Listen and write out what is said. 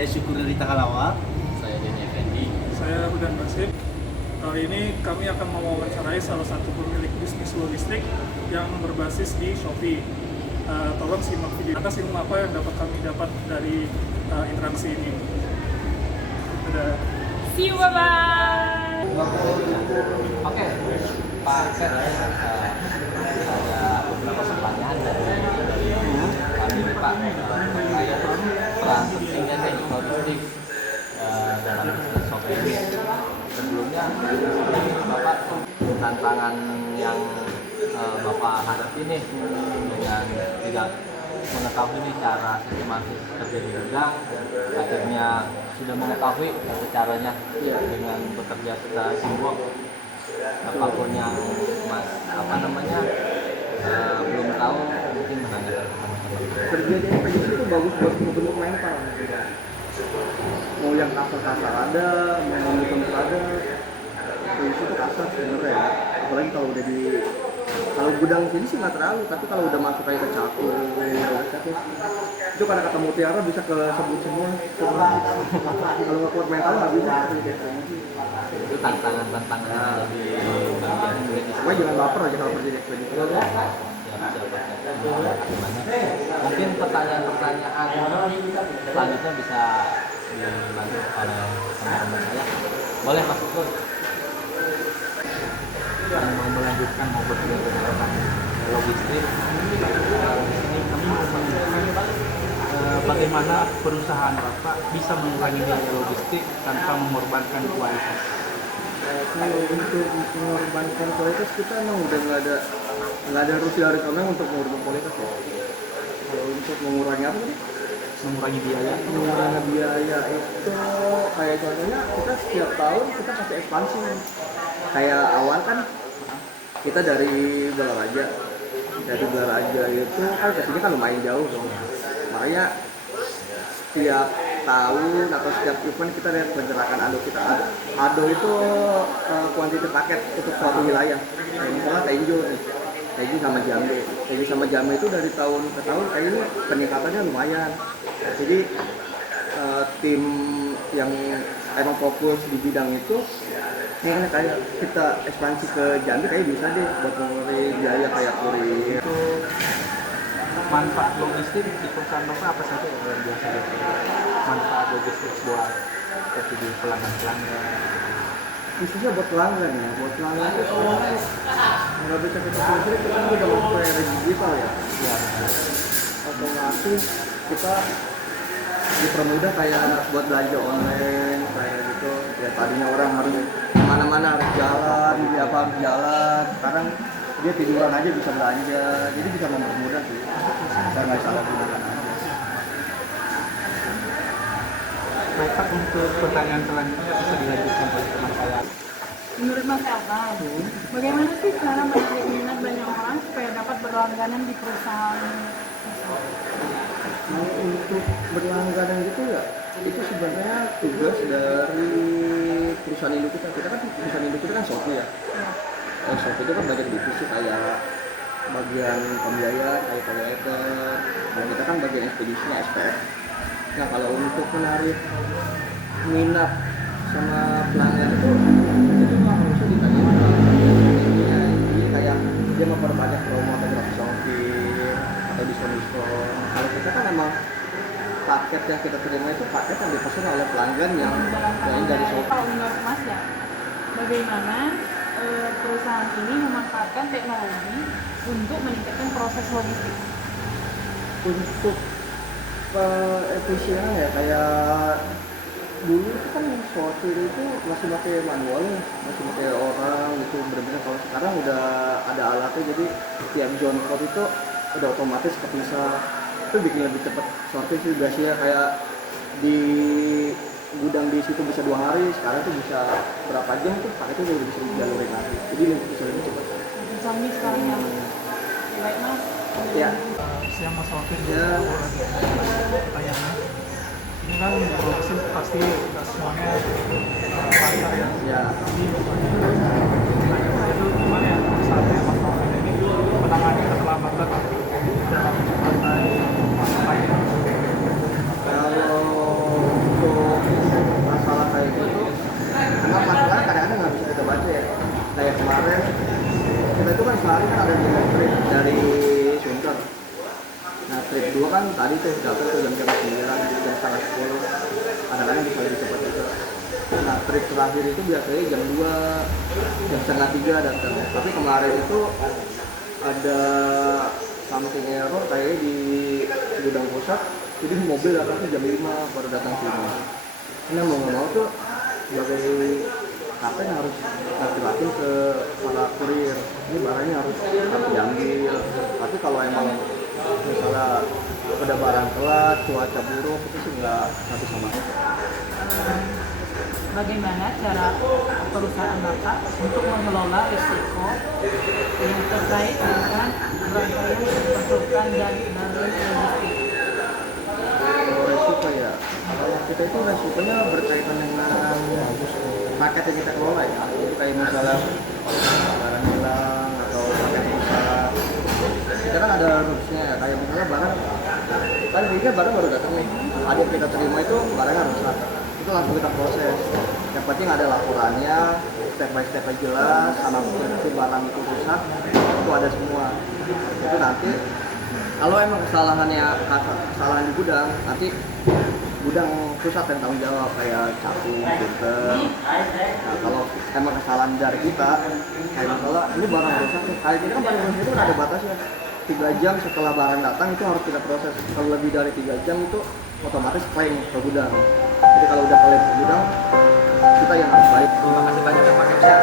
Saya Syukur dari Takalawa. Saya Denny Effendi. Saya Hudan Basim. Kali ini kami akan mewawancarai salah satu pemilik bisnis logistik yang berbasis di Shopee. Tolong simak video atas ilmu apa yang kami dapat dari interaksi ini. Dadah. See you, bye-bye! Oke, Pak Ken, ada beberapa pertanyaan dari kami nih Pak terkait peran pentingnya teknik logistik dalam bisnis Shopee ini. Sebelumnya, Bapak tantangan yang Bapak hadapi nih dengan tidak mengetahui nih cara sistematis kerja di gudang, akhirnya sudah mengetahui caranya dengan bekerja secara teamwork. Apapun yang Mas belum tahu, mungkin menanyakan teman-teman. Kerja di ekspedisi itu bagus buat membentuk mental. Mau yang kasar-kasar ada, mau ngomong ada, ekspedisi itu kasar sebenarnya. Apalagi kalau gudang sini sih nggak terlalu, tapi kalau udah masuk kayak ke catur, itu karena kata mutiara bisa ke sebut semua. Kalau nggak kuat mental nggak bisa. Itu tantangan di bagian ekspedisi. Cuma jangan baper aja kalau kerja di ekspedisi. Mungkin pertanyaan-pertanyaan selanjutnya bisa dibantu oleh teman-teman saya. Boleh Mas Ukur? Mau melanjutkan mau bekerja dengan logistik, di sini kami mau menunjukkan bagaimana perusahaan Bapak bisa mengurangi biaya logistik tanpa mengorbankan kualitas. Kalau untuk mengorbankan kualitas kita emang udah nggak ada harus untuk mengurangkan kualitas ya. Kalau untuk mengurangi apa tadi? Mengurangi biaya. Mengurangi biaya itu kayak contohnya kita setiap tahun kita pasti ekspansi. Kayak awal kan kita dari Balaraja itu kan ke sini kan lumayan jauh dong. Makanya setiap tahun atau setiap event kita lihat pergerakan ADO kita. ADO itu kuantiti paket untuk suatu wilayah. Kayak misalnya Tenjo sama Jambe itu dari tahun ke tahun kayaknya peningkatannya lumayan. Jadi tim yang emang fokus di bidang itu kayak kita ekspansi ke Jambi kayak bisa deh buat mengurangi biaya kayak kurir. Itu manfaat logistik di perusahaan Bapak apa saja yang biasa manfaat logistik buat seperti di pelanggan-pelanggan? Khususnya buat pelanggan ya, itu semuanya nggak bisa kita sendiri, kita udah masuk ke era digital ya. Otomatis kita dipermudah kayak buat belanja online kayak gitu. Ya tadinya orang harus kemana-mana harus jalan, sekarang dia tiduran aja bisa belanja, jadi bisa mempermudah sih. Saya nggak salah gunakan aja. Baik Pak, untuk pertanyaan selanjutnya bisa dilanjutkan oleh teman saya. Menurut Mas Elvan, bagaimana sih cara menarik minat banyak orang supaya dapat berlangganan di perusahaan? Nah, untuk berlangganan gitu ya, itu sebenarnya tugas dari perusahaan induk kita. Perusahaan induk kita kan Shopee ya. Shopee itu kan banyak divisi kayak bagian pembiayaan, kayak paylater. Kalau kita kan bagian ekspedisinya SPF. Nah kalau untuk menarik minat sama pelanggan itu mah harusnya ditanya jadi kayak dia memperbanyak promo atau gratis ongkir atau diskon. Kalau kita kan emang paket yang kita terima itu paket yang dipesan oleh pelanggan yang dari Shopee. Kalau menurut Mas ya, bagaimana perusahaan ini memanfaatkan teknologi untuk meningkatkan proses logistik? Untuk efisien ya, kayak dulu itu kan sortir itu masih pakai manual, masih pakai orang itu benar-benar. Kalau sekarang udah ada alatnya, jadi tiap zone code itu udah otomatis kepisah, itu bikin lebih cepat. Sortir sih biasanya kayak di gudang di situ bisa 2 hari, sekarang tuh bisa berapa jam tuh pakai itu udah bisa dijalurin lagi, jadi bisa lebih cepat. Canggih sekarang yang baik Mas. Ya. Siang Mas Alvin, Ya. pertanyaannya ini kan produksi pasti nggak semuanya lancar ya. Ya. Itu gimana ya saatnya Mas Alvin ini menangani keterlambatan dalam rantai supply? Kalau Nah trip 2 kan tadi tuh datang tuh jam 9, jam setengah 10, kadang-kadang bisa lebih cepat juga. Nah trip terakhir itu biasanya jam 2, jam setengah 3 datang. Tapi kemarin itu ada something error kayak di gudang pusat, jadi mobil datang tuh jam 5 baru datang sini. Ini mau nggak mau tuh sebagai kapten harus ngasih ke para kurir, ini barangnya harus diambil. Tapi kalau emang misalnya ada barang telat, cuaca buruk, itu sih nggak bisa masuk. Bagaimana cara perusahaan Bapak untuk mengelola risiko yang terkait dengan rangkaian pasukan dan logistik? Kalau resiko ya, kalau kita itu resikonya berkaitan dengan paket yang kita kelola ya. Jadi kayak misalnya barang hilang atau paket rusak, kita kan ada rulesnya ya. Kayak misalnya barang, kan ini kan barang baru datang nih, ada yang kita terima itu barangnya rusak, itu langsung kita proses. Yang penting ada laporannya, step by step jelas, sama bukti barang itu rusak, itu ada semua. Itu nanti kalau emang kesalahan di gudang, nanti gudang pusat yang tanggung jawab kayak capung, pinter. Nah, kalau emang kesalahan dari kita, kayak misalnya ini barang rusak, kayak kita kan barang rusak itu kan ada batasnya. 3 jam setelah barang datang itu harus kita proses. Kalau lebih dari 3 jam itu otomatis klaim ke gudang. Jadi kalau udah klaim ke gudang, kita yang harus baik. Terima kasih banyak ya Pak Kepsa.